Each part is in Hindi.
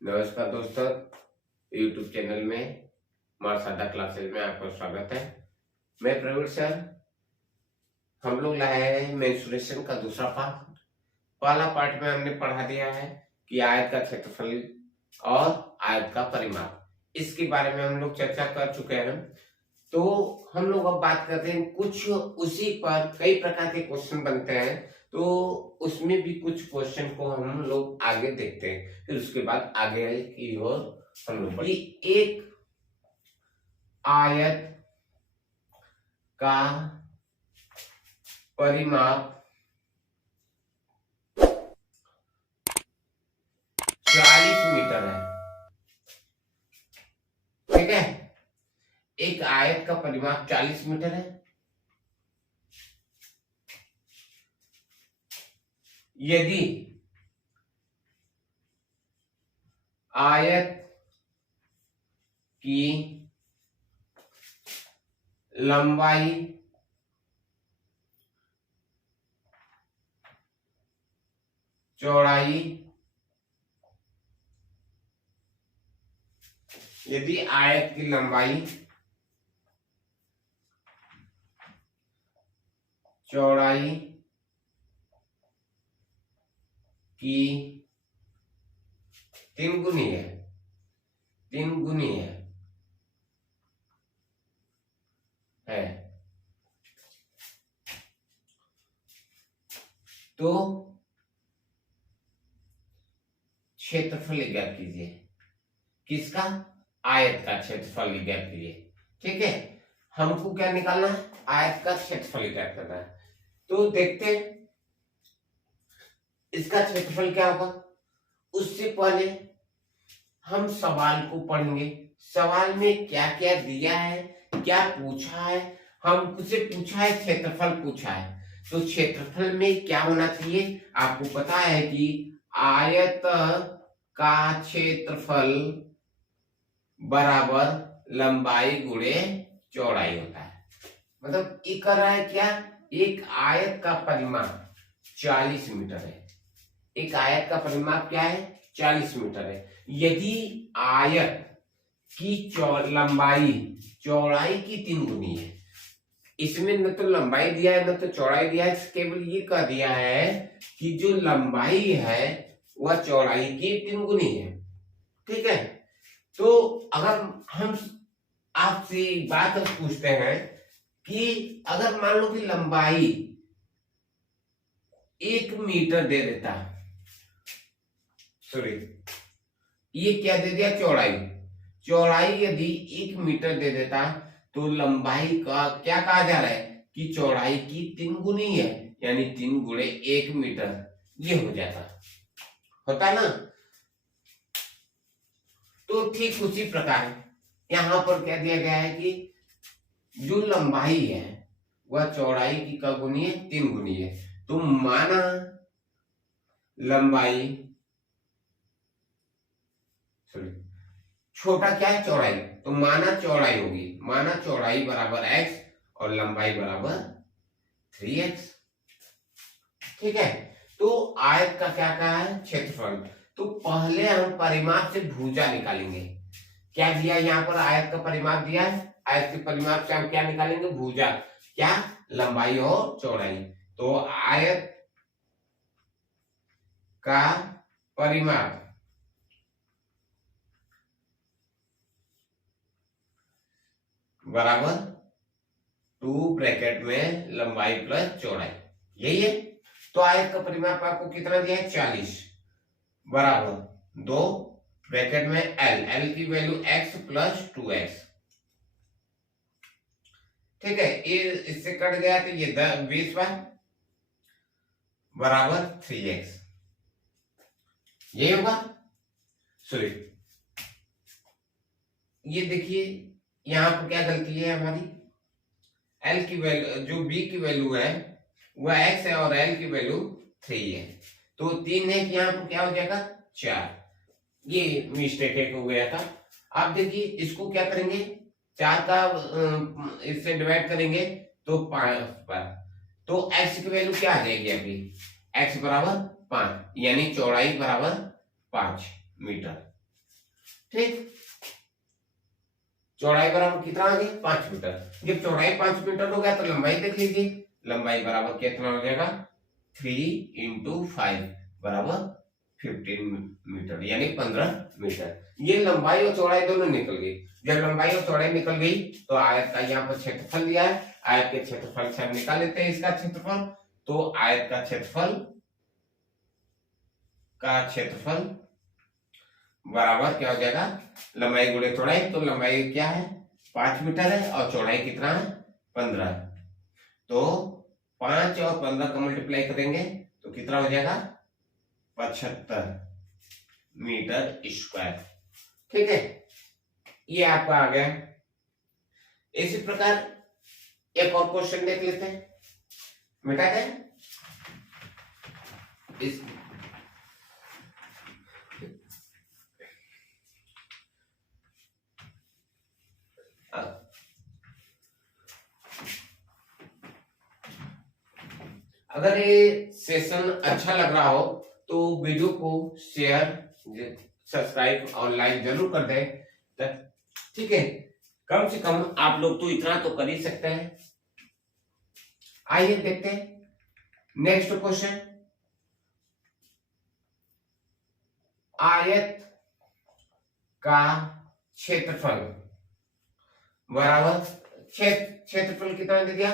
नमस्कार दोस्तों, YouTube चैनल में मार सादा क्लासेस में आपका स्वागत है। मैं प्रवीण सर। हम लोग लाए हैं मेंसुरेशन का दूसरा पार्ट। पहला पार्ट में हमने पढ़ा दिया है कि आयत का क्षेत्रफल और आयत का परिमाप, इसके बारे में हम लोग चर्चा कर चुके हैं। तो हम लोग अब बात करते हैं कुछ उसी पर कई प्रकार के क्वेश्चन बनते हैं, तो उसमें भी कुछ क्वेश्चन को हम लोग आगे देखते हैं, फिर उसके बाद आगे की ओर हम लोग एक आयत का परिमाप 40 मीटर है। ठीक है, एक आयत का परिमाप 40 मीटर है। यदि आयत की लंबाई चौड़ाई यदि आयत की लंबाई चौड़ाई की 3 गुनी है, 3 गुनी है तो क्षेत्रफल ज्ञात कीजिए। किसका? आयत का क्षेत्रफल ज्ञात कीजिए। ठीक है, हमको क्या निकालना है? आयत का क्षेत्रफल ज्ञात करना है। तो देखते हैं इसका क्षेत्रफल क्या होगा। उससे पहले हम सवाल को पढ़ेंगे। सवाल में क्या क्या दिया है, क्या पूछा है। हमसे पूछा है क्षेत्रफल पूछा है, तो क्षेत्रफल में क्या होना चाहिए? आपको पता है कि आयत का क्षेत्रफल बराबर लंबाई गुणे चौड़ाई होता है। मतलब ये कर रहा है क्या? एक आयत का परिमाप 40 मीटर है। एक आयत का परिमाप क्या है? 40 मीटर है। यदि आयत की लंबाई चौड़ाई की 3 गुनी है, इसमें न तो लंबाई दिया है न तो चौड़ाई दिया है, केवल ये कह दिया है कि जो लंबाई है वह चौड़ाई की 3 गुनी है। ठीक है, तो अगर हम आपसे बात पूछते हैं कि अगर मान लो कि लंबाई 1 मीटर दे देता, सॉरी ये क्या दे दिया? चौड़ाई यदि 1 मीटर दे देता तो लंबाई का क्या कहा जा रहा है कि चौड़ाई की 3 गुनी है, यानी 3 गुणे 1 मीटर, ये हो जाता होता ना। तो ठीक उसी प्रकार यहां पर क्या दिया गया है कि जो लंबाई है वह चौड़ाई की क्या गुनी है? 3 गुनी है। तो माना लंबाई, सॉरी छोटा क्या है? चौड़ाई। तो माना चौड़ाई होगी, माना चौड़ाई बराबर x और लंबाई बराबर 3x। ठीक है, तो आयत का क्या कहा है? क्षेत्रफल। तो पहले हम परिमाप से भुजा निकालेंगे। क्या दिया यहाँ पर? आयत का परिमाप दिया है। आयत के परिमाप से हम क्या निकालेंगे? भुजा। क्या? लंबाई और चौड़ाई। तो आयत का परिमाप बराबर 2 ब्रैकेट में लंबाई प्लस चौड़ाई, यही है। तो आयत का परिमाप आपको कितना दिया है? 40 बराबर 2 ब्रैकेट में एल की वैल्यू x प्लस 2x। ठीक है, ये इससे कट गया तो ये 20 बराबर 3x, ये होगा। सॉरी, ये देखिए यहां पर क्या गलती है हमारी? एल की वैल्यू, जो बी की वैल्यू है वह x है और एल की वैल्यू 3 है, तो 3 है कि यहाँ पर क्या हो जाएगा? 4। ये मिस्टेक एक हो गया था। आप देखिए इसको क्या करेंगे? 4 का इससे डिवाइड करेंगे तो 5 पर, तो x की वैल्यू क्या आ जाएगी? अभी x बराबर 5, यानी चौड़ाई बराबर 5 मीटर। ठीक, चौड़ाई बराबर कितना आ गया 5 मीटर। जब चौड़ाई 5 मीटर हो गया तो लंबाई देख लीजिए, लंबाई बराबर कितना हो जाएगा 3 × 5 बराबर 15 मीटर यानी 15 मीटर। ये लंबाई और चौड़ाई दोनों निकल गई। जब लंबाई और चौड़ाई निकल गई तो आयत का यहाँ पर क्षेत्रफल दिया है, आयत के क्षेत्रफल से हम निकाल लेते हैं इसका क्षेत्रफल। तो आयत का क्षेत्रफल बराबर क्या हो जाएगा लंबाई गुणे चौड़ाई। तो लंबाई क्या है 5 मीटर है और चौड़ाई कितना है 15। तो 5 और 15 का मल्टीप्लाई करेंगे तो कितना हो जाएगा 75 मीटर स्क्वायर। ठीक है, ये आपका आ गया। इसी प्रकार एक और क्वेश्चन देख लेते हैं, बेटा क्या इस अगर ये सेशन अच्छा लग रहा हो तो वीडियो को शेयर सब्सक्राइब और लाइक जरूर कर दें। ठीक है, कम से कम आप लोग तो इतना तो कर ही सकते हैं। आइए देखते हैं नेक्स्ट क्वेश्चन। आयत का क्षेत्रफल बराबर क्षेत्रफल कितना दे दिया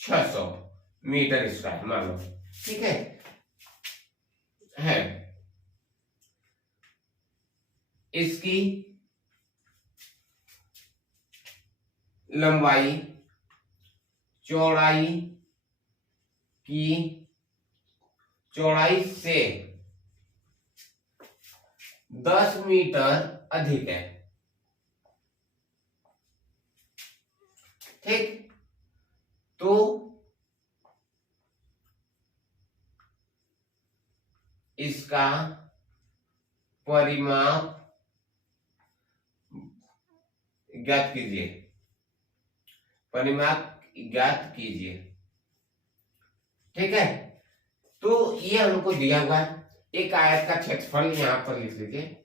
600 मीटर स्क्वायर मान लो। ठीक है इसकी लंबाई चौड़ाई से 10 मीटर अधिक है। ठीक, तो इसका परिमाप ज्ञात कीजिए। ठीक है, तो ये हमको दिया हुआ है एक आयत का क्षेत्रफल, यहां पर लिख लीजिए।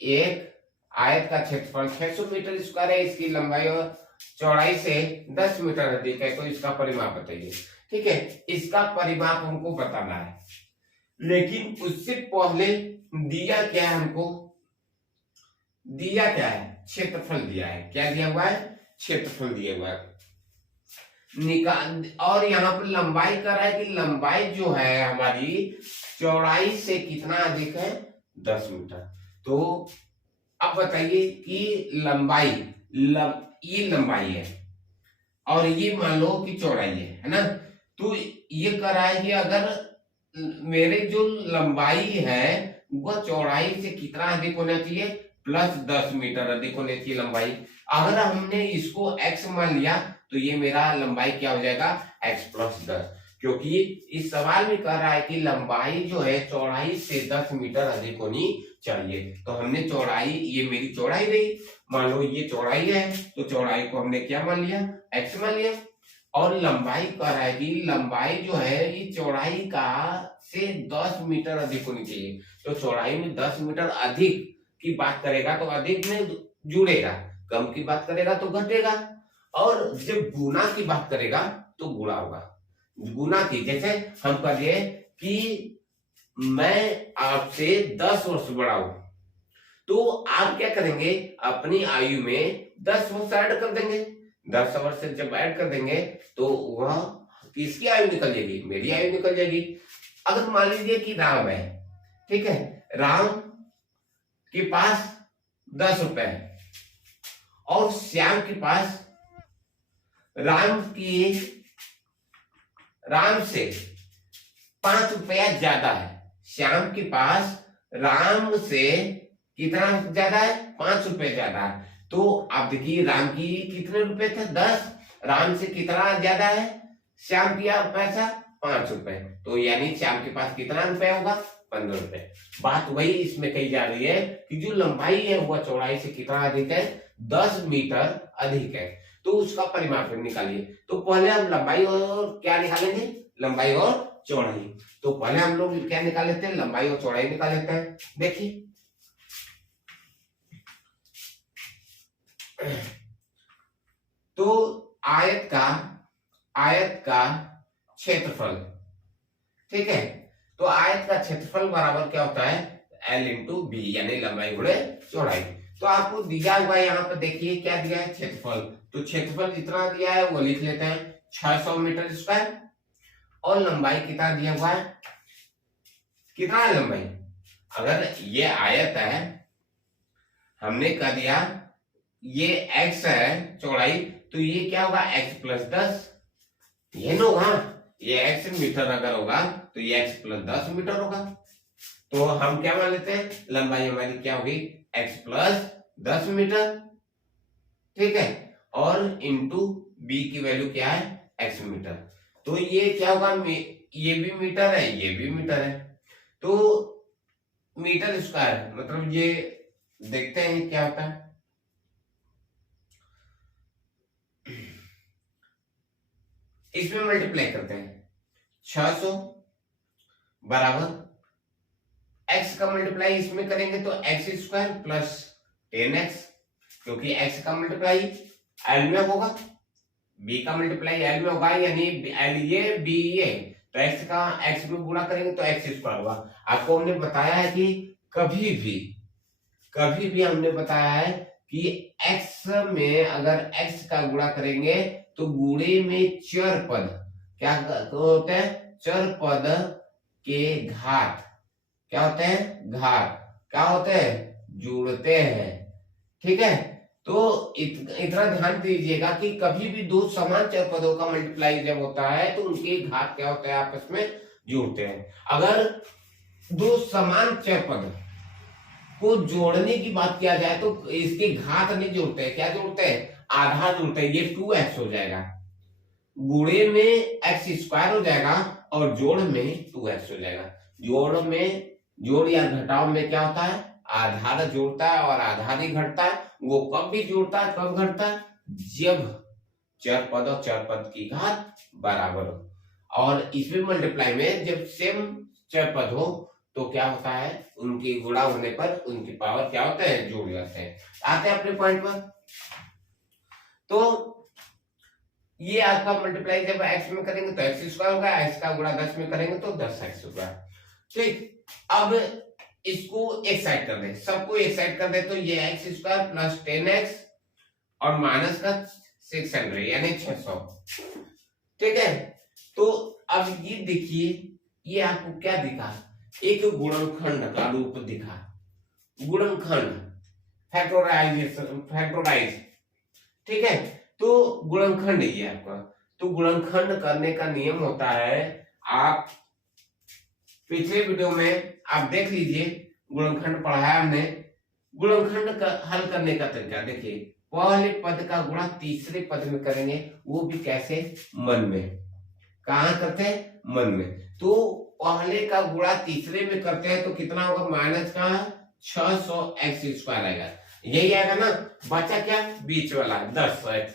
एक आयत का क्षेत्रफल 600 मीटर स्क्वायर है, इसकी लंबाई और चौड़ाई से 10 मीटर अधिक है, तो इसका परिमाप बताइए। ठीक है, इसका परिमाप हमको बताना है, लेकिन उससे पहले दिया क्या है हमको, दिया क्या है क्षेत्रफल दिया है। क्या दिया हुआ है क्षेत्रफल दिया हुआ है निकाल। और यहाँ पर लंबाई कर रहा है कि लंबाई जो है हमारी चौड़ाई से कितना अधिक है 10 मीटर। तो अब बताइए कि ये लंबाई है और ये मान लो कि चौड़ाई है ना। तो ये कर रहा है कि अगर मेरे जो लंबाई है वह चौड़ाई से कितना अधिक होना चाहिए प्लस 10 मीटर अधिक होनी चाहिए लंबाई। अगर हमने इसको x मान लिया तो ये मेरा लंबाई क्या हो जाएगा x + 10, क्योंकि इस सवाल में कह रहा है कि लंबाई जो है चौड़ाई से 10 मीटर अधिक होनी चाहिए। तो हमने चौड़ाई, ये मेरी चौड़ाई रही, मान लो ये चौड़ाई है तो चौड़ाई को हमने क्या मान लिया x मान लिया। और लंबाई कह रहा है कि लंबाई जो है ये चौड़ाई का से 10 मीटर अधिक होनी चाहिए। तो चौड़ाई में 10 मीटर अधिक की बात करेगा तो अधिक में जुड़ेगा, कम की बात करेगा तो घटेगा, और जब गुना की बात करेगा तो गुणा होगा। गुना की, जैसे हम कहिए कि मैं आपसे 10 वर्ष बड़ा हूं, तो आप क्या करेंगे अपनी आयु में 10 वर्ष ऐड कर देंगे। 10 वर्ष से जब ऐड कर देंगे तो वह किसकी आयु निकल जाएगी, मेरी आयु निकल जाएगी। अगर मान लीजिए कि राम है, ठीक है, राम के पास 10 रुपए है और श्याम के पास राम से 5 रुपया ज्यादा है। श्याम के पास राम से कितना ज्यादा है 5 रुपए ज्यादा है। तो आप देखिए राम की कितने रुपए थे 10, राम से कितना ज्यादा है श्याम की पैसा 5 रुपए। तो यानी श्याम के पास कितना रुपया होगा 15 रुपए। बात वही इसमें कही जा रही है कि जो लंबाई है वह चौड़ाई से कितना अधिक है 10 मीटर अधिक है। तो उसका परिमाप निकालिए। तो पहले हम लंबाई और क्या निकालेंगे, लंबाई और चौड़ाई। तो पहले हम लोग क्या निकाल लेते हैं, लंबाई और चौड़ाई निकाल लेते हैं। देखिए तो आयत का क्षेत्रफल, ठीक है, तो आयत का क्षेत्रफल बराबर क्या होता है, L इंटू बी, यानी लंबाई गुणे चौड़ाई। तो आपको दिया हुआ है यहाँ पर, देखिए क्या दिया है, क्षेत्रफल। तो क्षेत्रफल जितना दिया है वो लिख लेते हैं, 600 मीटर स्क्वायर। और लंबाई कितना दिया हुआ है, कितना है लंबाई, अगर ये आयत है, हमने कह दिया ये x है चौड़ाई, तो ये क्या होगा, x प्लस 10, ये ना होगा, ये x मीटर अगर होगा तो ये x प्लस 10 मीटर होगा। तो हम क्या मान लेते हैं, लंबाई हमारी क्या होगी, x प्लस 10 मीटर, ठीक है, और इंटू b की वैल्यू क्या है, x मीटर। तो ये क्या होगा, ये भी मीटर है, ये भी मीटर है, तो मीटर स्क्वायर मतलब ये, देखते हैं क्या होता है, इसमें मल्टीप्लाई करते हैं, 600 बराबर x का मल्टीप्लाई इसमें करेंगे तो x स्क्वायर प्लस 10x, क्योंकि x का मल्टीप्लाई l में होगा, b का मल्टीप्लाई l में होगा, यानी l ये b ये, तो x का x में गुणा करेंगे तो x स्क्वायर होगा। आपको हमने बताया है कि कभी भी हमने बताया है कि x में अगर x का गुणा करेंगे तो गुणे में चर पद क्या होते हैं, चर पद के घात क्या होते हैं, घात क्या होते हैं, जुड़ते हैं, ठीक है। तो इतना ध्यान दीजिएगा कि कभी भी दो समान चर पदों का मल्टीप्लाई जब होता है तो उनके घात क्या होते हैं, आपस में जुड़ते हैं। अगर दो समान चर पद को जोड़ने की बात किया जाए तो इसके घात नहीं जोड़ते हैं, क्या जोड़ते हैं, आधा जोड़ते हैं, ये 2x हो जाएगा, गुणे में x स्क्वायर हो जाएगा और जोड़ में 2x हो जाएगा। जोड़ या घटाव में क्या होता है, आधार जोड़ता है और आधार ही घटता है। वो कब भी जोड़ता है, कब घटता है, जब चर पद और चर पद की घात बराबर हो। और इसमें मल्टीप्लाई में जब सेम चर पद हो तो क्या होता है, उनकी गुणा होने पर उनकी पावर क्या होते हैं, जोड़ जाते हैं। आते हैं अपने पॉइंट पर। तो ये आपका मल्टीप्लाई जब x में करेंगे तो x स्क्वायर होगा, x का गुणा 10 में करेंगे तो 10x होगा, ठीक। अब इसको एक साइड कर दे, सबको एक साइड कर दे, तो ये x स्क्वायर प्लस 10x और माइनस का 600 यानी 600, ठीक है। तो अब ये देखिए, ये आपको क्या दिखा, एक गुणनखंड का रूप दिखा, गुणनखंड फैक्टराइज, ठीक है। तो गुणनखंड ये आपका, तो गुणनखंड करने का नियम होता है, आप पिछले वीडियो में आप देख लीजिए, गुणनखंड पढ़ाया हमने। गुणनखंड का हल करने का तरीका देखिए, पहले पद का गुणा तीसरे पद में करेंगे, वो भी कैसे, मन में। कहां करते हैं, मन में। तो पहले का गुणा तीसरे में करते हैं तो कितना होगा, माइनस का 600x स्क्वायर आएगा, यही आएगा ना। बचा क्या, बीच वाला 10x।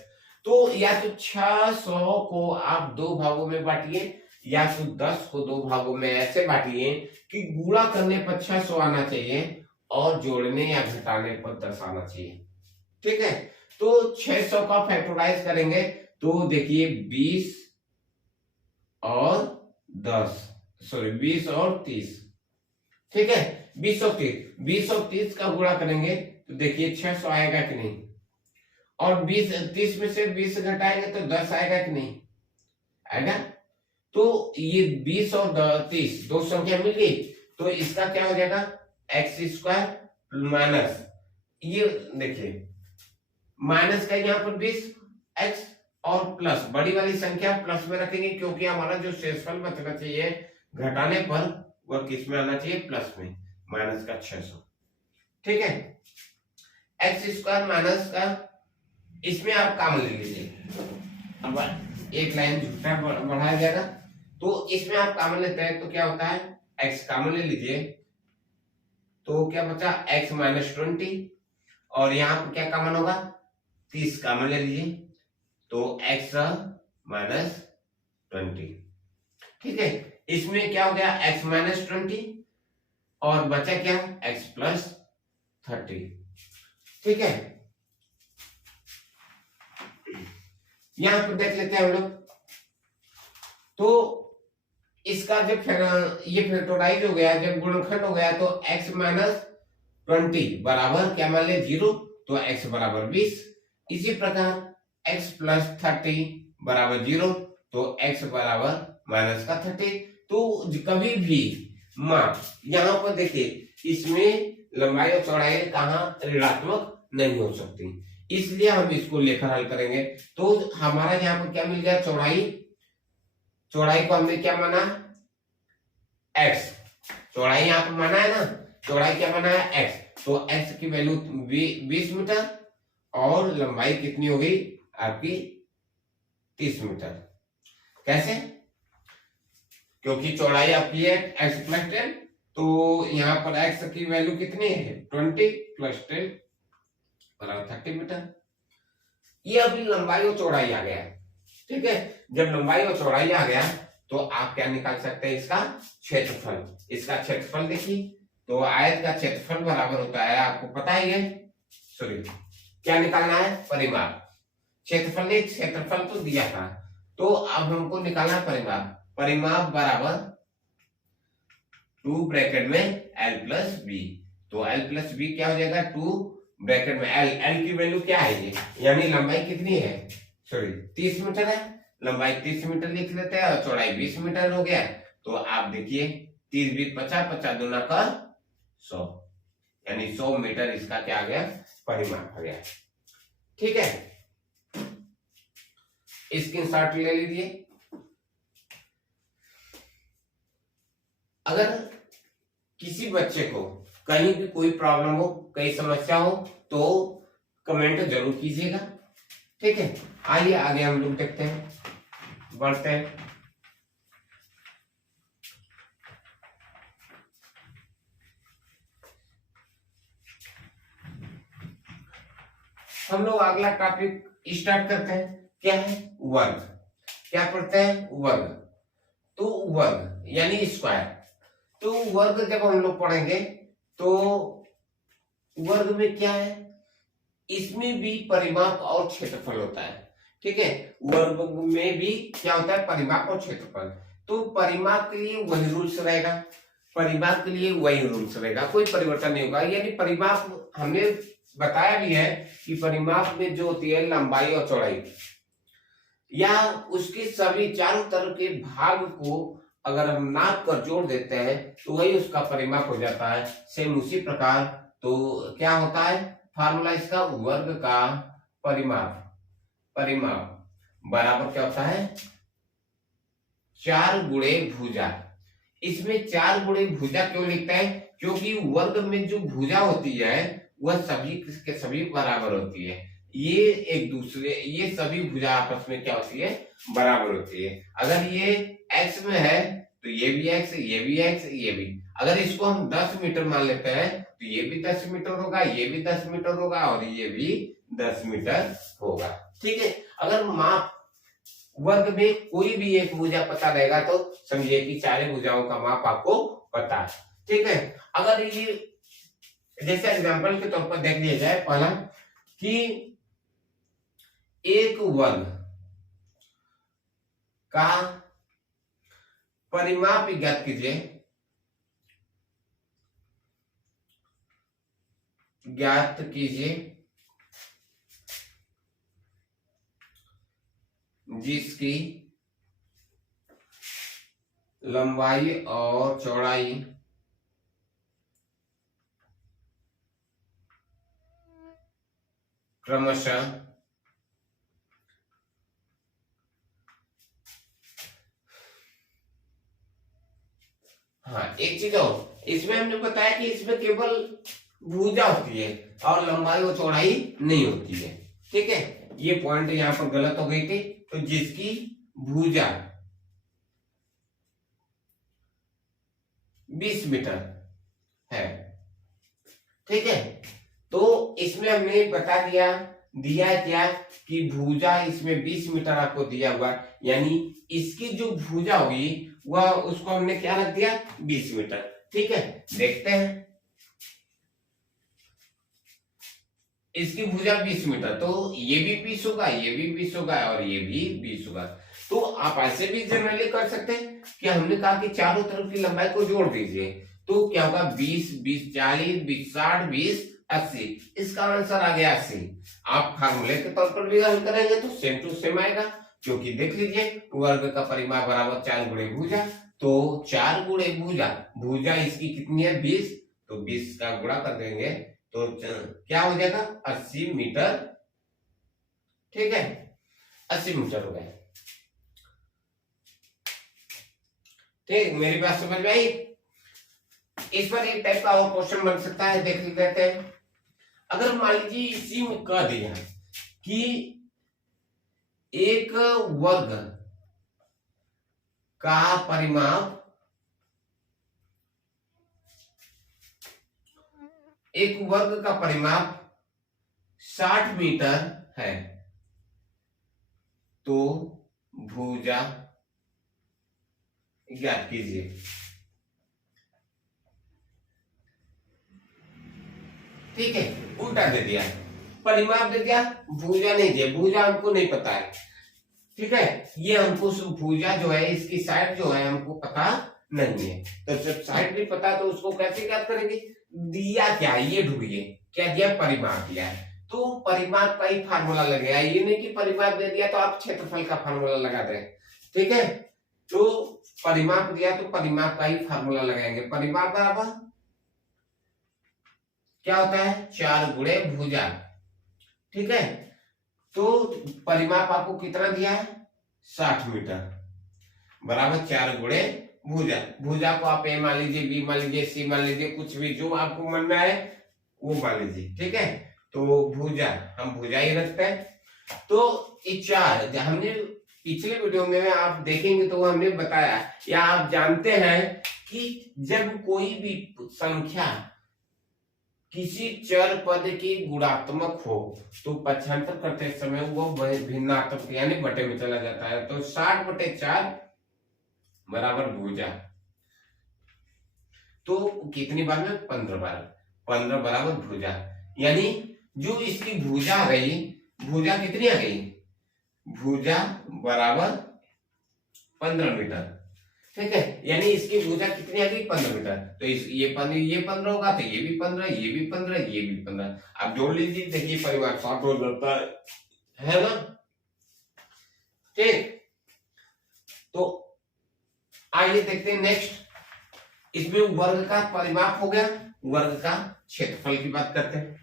तो या तो 600 को आप दो भागों में बांटिए, या तो 10 को दो भागों में ऐसे बांटिए कि गुणा करने पर 600 आना चाहिए और जोड़ने या घटाने पर 10 आना चाहिए, ठीक है। तो 600 का फैक्टराइज करेंगे तो देखिए 20 और 10, सॉरी 20 और 30, ठीक है। 20 और 30 का गुणा करेंगे तो देखिए 600 आएगा कि नहीं, और 30 में से 20 घटाएंगे तो 10 आएगा कि नहीं आएगा। तो ये 20 और 30 दो संख्या मिल गई, तो इसका क्या हो जाएगा, x स्क्वायर माइनस, ये देखिए माइनस का यहाँ पर 20x और प्लस, बड़ी वाली संख्या प्लस में रखेंगे क्योंकि हमारा जो शेषफल बचना चाहिए घटाने पर वह किस में आना चाहिए, प्लस में, माइनस का 600, ठीक है। x स्क्वायर माइनस का, इसमें आप कॉमन ले लीजिए, अब एक लाइन झूठा बढ़ाया जाएगा, तो इसमें आप कॉमन लेते हैं तो क्या होता है, x कॉमन ले लीजिए, तो क्या बचा, x माइनस 20, और यहाँ पर क्या कॉमन होगा, 30 कॉमन ले लीजिए, तो x माइनस 20, ठीक है। इसमें क्या हो गया, x माइनस 20 और बचा क्या, x प्लस 30, ठीक है। यहां पर देख लेते हैं हम लोग। तो इसका जब ये फैक्टराइज हो गया, जब गुणनखंड हो गया, तो x माइनस 20 बराबर क्या मान लिया 0, तो x बराबर 20। इसी प्रकार x प्लस 30 बराबर 0, तो x बराबर माइनस का 30। तो कभी भी माप यहाँ पर देखिए इसमें लंबाई और चौड़ाई कहाँ ऋणात्मक नहीं हो सकती, इसलिए हम इसको लेकर हल करेंगे। तो हमारा यहाँ पर क्या मिल गया, चौड़ाई को हमने क्या माना x, चौड़ाई यहाँ पर माना है ना, चौड़ाई क्या माना है x, तो x की वैल्यू 20 मीटर और लंबाई कितनी हो गई आपकी 30 मीटर। कैसे, क्योंकि चौड़ाई आपकी है x प्लस 10, तो यहाँ पर x की वैल्यू कितनी है 20 प्लस 10 बराबर 30 मीटर। ये अभी लंबाई और चौड़ाई आ गया, ठीक है। जब लंबाई और चौड़ाई आ गया तो आप क्या निकाल सकते हैं, इसका क्षेत्रफल। इसका क्षेत्रफल देखिए, तो आयत का क्षेत्रफल बराबर होता है, आपको पता ही है, सॉरी क्या निकालना है, परिमाप। क्षेत्रफल नहीं, क्षेत्रफल तो दिया था, तो अब हमको निकालना है परिमाप। परिमाप बराबर 2 ब्रैकेट में l प्लस बी, तो l प्लस बी क्या हो जाएगा 2 ब्रैकेट में l की वैल्यू क्या है ये, यानी लंबाई कितनी है, सॉरी 30 मीटर है, लंबाई 30 मीटर लिख लेते हैं और चौड़ाई 20 मीटर हो गया। तो आप देखिए 30 20 50 50 दूना का 100, यानी 100 मीटर इसका क्या आ गया, परिमाप आ गया, ठीक है। स्क्रीनशॉट ले लीजिए। अगर किसी बच्चे को कहीं भी कोई प्रॉब्लम हो, कई समस्या हो, तो कमेंट जरूर कीजिएगा, ठीक है। आइए आगे हम लोग देखते हैं, बढ़ते हैं। हम लोग अगला टॉपिक स्टार्ट करते हैं, क्या है वर्ग। क्या पढ़ते हैं, वर्ग। तो वर्ग यानी स्क्वायर। तो वर्ग जब हम लोग पढ़ेंगे तो वर्ग में क्या है, इसमें भी परिमाप और क्षेत्रफल होता है, ठीक है। वर्ग में भी क्या होता है, परिमाप और क्षेत्रफल। तो परिमाप के लिए वही रूल्स रहेगा, परिमाप के लिए वही रूल्स रहेगा, कोई परिवर्तन नहीं होगा। यानी परिमाप हमने बताया भी है कि परिमाप में जो होती है लंबाई और चौड़ाई या उसके सभी चारों तरफ के भाग को अगर हम नाप कर जोड़ देते हैं तो वही उसका परिमाप हो जाता है। सेम उसी प्रकार तो क्या होता है फार्मूला इसका, वर्ग का परिमाप बराबर क्या होता है 4 गुणे भुजा। इसमें 4 गुणे भुजा क्यों लिखता है, क्योंकि वर्ग में जो भुजा होती है वह सभी के सभी बराबर होती है। ये सभी भुजा आपस में क्या होती है, बराबर होती है। अगर ये x में है तो ये भी x, ये भी x, ये भी। अगर इसको हम 10 मीटर मान लेते हैं तो ये भी 10 मीटर होगा, ये भी 10 मीटर होगा और ये भी 10 मीटर होगा, ठीक है। अगर माप वर्ग में कोई भी एक भुजा पता रहेगा तो समझिए कि चारों भुजाओं का माप आपको पता है, ठीक है। अगर ये जैसे एग्जांपल के तौर पर देख लिया जाए, पहला कि एक वर्ग का परिमाप ज्ञात कीजिए, जिसकी लंबाई और चौड़ाई क्रमशः हाँ, एक चीज और इसमें हमने बताया कि इसमें केवल भुजा होती है और लंबाई और चौड़ाई नहीं होती है, ठीक है। ये पॉइंट यहाँ पर गलत हो गई थी। तो जिसकी भुजा 20 मीटर है, ठीक है। तो इसमें हमने बता दिया क्या कि भुजा इसमें 20 मीटर आपको दिया हुआ, यानी इसकी जो भुजा होगी वह उसको हमने क्या रख दिया 20 मीटर, ठीक है। देखते हैं इसकी भुजा 20 मीटर, तो ये भी 20 होगा, ये भी 20 होगा और ये भी 20 होगा। तो आप ऐसे भी जनरली कर सकते हैं कि हमने कहा कि चारों तरफ की लंबाई को जोड़ दीजिए, तो क्या होगा 20, 20 40, 20 60, 20 80, इसका आंसर आ गया 80। आप फार्मूले के तौर पर भी हल करेंगे तो सेम टू सेम आएगा, क्योंकि देख लीजिए वर्ग का परिमाप बराबर 4 गुणे भुजा, तो 4 गुणे भुजा, भुजा इसकी कितनी है 20, तो 20 का गुणा कर देंगे तो क्या हो जाएगा 80 मीटर। ठीक है, 80 मीटर हो गए। ठीक, मेरी बात समझ में आई। इस पर एक टाइप का और क्वेश्चन बन सकता है, देख लेते हैं। अगर मान लीजिए इसी में कह दिया कि एक वर्ग का परिमाप, एक वर्ग का परिमाप 60 मीटर है, तो भुजा ज्ञात कीजिए। ठीक है, उल्टा दे दिया, परिमाप दे दिया, भुजा नहीं दिया, भुजा हमको नहीं पता है। ठीक है, ये हमको भुजा जो है इसकी साइड जो है हमको पता नहीं है, तो जब साइड नहीं पता तो उसको कैसे ज्ञात करेंगे। दिया क्या, ये ढूंढिए, क्या दिया, परिमाप दिया है, तो परिमाप का ही फार्मूला लगेगा। ये नहीं कि परिमाप दे दिया तो आप क्षेत्रफल का फार्मूला लगा दें। ठीक है, तो परिमाप दिया तो परिमाप का ही फार्मूला लगाएंगे। परिमाप बराबर क्या होता है 4 गुणे भुजा। ठीक है, तो परिमाप आपको कितना दिया है 60 मीटर बराबर 4 गुणे भुजा। भुजा को आप ए मान लीजिए, बी मान लीजिए, सी मान लीजिए, कुछ भी जो आपको मन में आए वो मान लीजिए। ठीक है, तो भुजा हम भुजा ही रखते हैं। तो ये 4 हमने पिछले वीडियो में आप देखेंगे तो हमने बताया, या आप जानते हैं कि जब कोई भी संख्या किसी चर पद की गुणात्मक हो तो पक्षांतर करते समय वो भिन्नात्मक यानी बटे में चला जाता है। तो 60/4 बराबर भुजा, तो कितनी बार में 15 बार, 15 बराबर भुजा, यानी जो इसकी भुजा आ गई, भुजा कितनी आ गई, भुजा बराबर 15 मीटर। ठीक है, यानी इसकी भुजा कितनी आ गई 15 मीटर, तो ये 15 होगा, तो ये भी 15, ये भी 15, ये भी 15, आप जोड़ लीजिए, देखिए परिवार 60 हो जाता है ना। ठीक, तो आइए देखते हैं नेक्स्ट, इसमें वर्ग का परिमाप हो गया, वर्ग का क्षेत्रफल की बात करते हैं।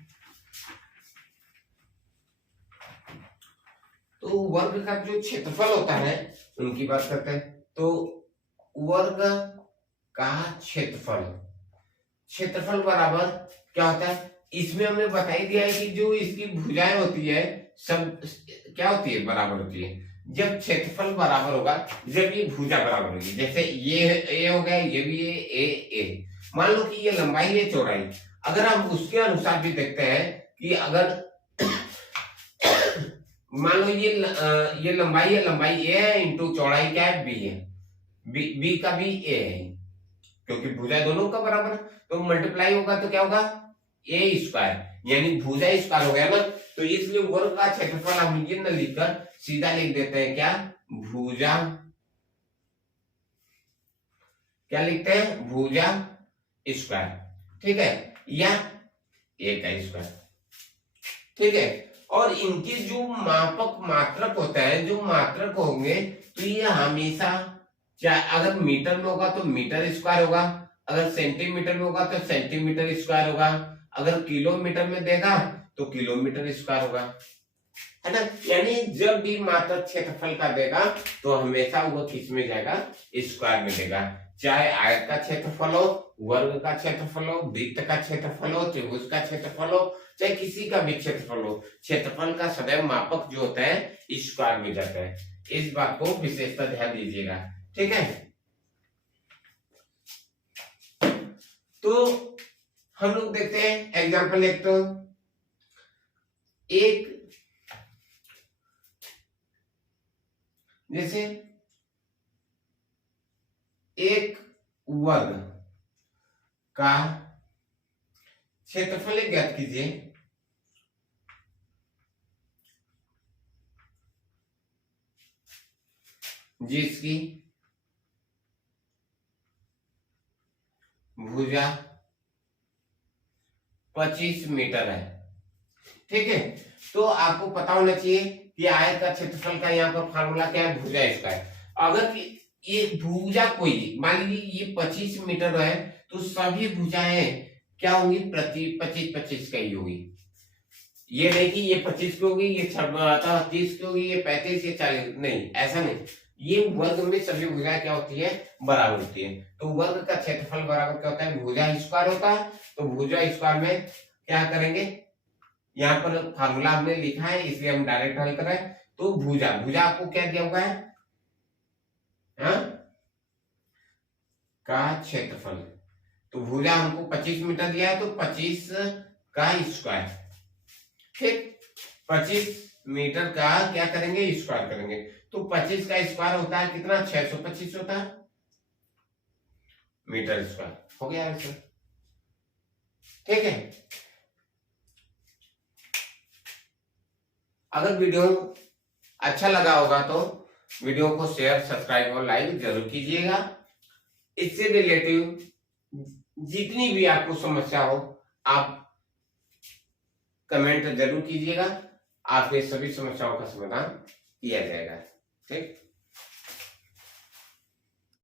तो वर्ग का जो क्षेत्रफल होता है उनकी बात करते हैं। तो वर्ग का क्षेत्रफल, क्षेत्रफल बराबर क्या होता है, इसमें हमने बता ही दिया है कि जो इसकी भुजाएं होती है सब क्या होती है, बराबर होती है। जब क्षेत्रफल बराबर होगा, जब ये भुजा बराबर होगी, जैसे ये ए हो गया, ये भी ए, मान लो कि ये लंबाई है चौड़ाई, अगर हम उसके अनुसार भी देखते हैं कि अगर मान लो ये लंबाई है, लंबाई ए है इंटू चौड़ाई क्या है बी है, बी का भी ए है, क्योंकि भुजा दोनों का बराबर, तो मल्टीप्लाई होगा तो क्या होगा ए स्क्वायर, यानी भुजा स्क्वायर हो गया ना। तो इसलिए वर्ग का क्षेत्रफल हम ये न लिखकर सीधा लिख देते हैं क्या, भुजा, क्या लिखते हैं भुजा स्क्वायर। ठीक है, या ए का स्क्वायर। ठीक है, और इनके जो मापक मात्रक होता है, जो मात्रक होंगे, तो ये हमेशा चाहे अगर मीटर में होगा तो मीटर स्क्वायर होगा, अगर सेंटीमीटर में होगा तो सेंटीमीटर स्क्वायर होगा, अगर किलोमीटर में देगा तो किलोमीटर स्क्वायर होगा, है ना। यानी जब भी मात्रक क्षेत्रफल का देगा तो हमेशा वो किस में जाएगा, स्क्वायर में देगा, चाहे आयत का क्षेत्रफल हो, वर्ग का क्षेत्रफल हो, वृत्त का क्षेत्रफल हो, त्रिभुज का क्षेत्रफल हो, चाहे किसी का भी क्षेत्रफल हो, क्षेत्रफल का सदैव मापक जो होता है स्क्वायर में जाता है। इस बात को विशेषता ध्यान दीजिएगा। ठीक है, तो हम लोग देखते हैं एग्जाम्पल एक, तो एक जैसे एक वर्ग का क्षेत्रफल ज्ञात कीजिए। जिसकी भुजा 25 मीटर है। ठीक है, तो आपको पता होना चाहिए कि आयत का क्षेत्रफल का यहाँ पर फार्मूला क्या है, भुजा स्क्वायर। अगर ये भुजा कोई मान लीजिए ये 25 मीटर है, तो सभी भुजाएं क्या होंगी, प्रति 25-25 का ही होगी। ये नहीं कि ये 25 की होगी, ये 30 की होगी, ये 35, ये 40, नहीं, ऐसा नहीं। ये वर्ग में सभी भुजाएं क्या होती है, बराबर होती है। तो वर्ग का क्षेत्रफल बराबर क्या होता है, भुजा स्क्वायर होता है। तो भुजा स्क्वायर में क्या करेंगे, यहाँ पर फार्मूला हमने लिखा है इसलिए हम डायरेक्ट हल कर रहे हैं। तो भुजा आपको क्या दिया हुआ है, का क्षेत्रफल। तो भुजा हमको 25 मीटर दिया है, तो 25 का स्क्वायर। ठीक, 25 मीटर का क्या करेंगे, स्क्वायर करेंगे। तो 25 का स्क्वायर होता है कितना, 625 होता है मीटर स्क्वायर। हो गया आंसर। ठीक है, अगर वीडियो अच्छा लगा होगा तो वीडियो को शेयर, सब्सक्राइब और लाइक जरूर कीजिएगा। इससे रिलेटिव जितनी भी आपको समस्या हो आप कमेंट जरूर कीजिएगा, आपके सभी समस्याओं का समाधान किया जाएगा। ठीक।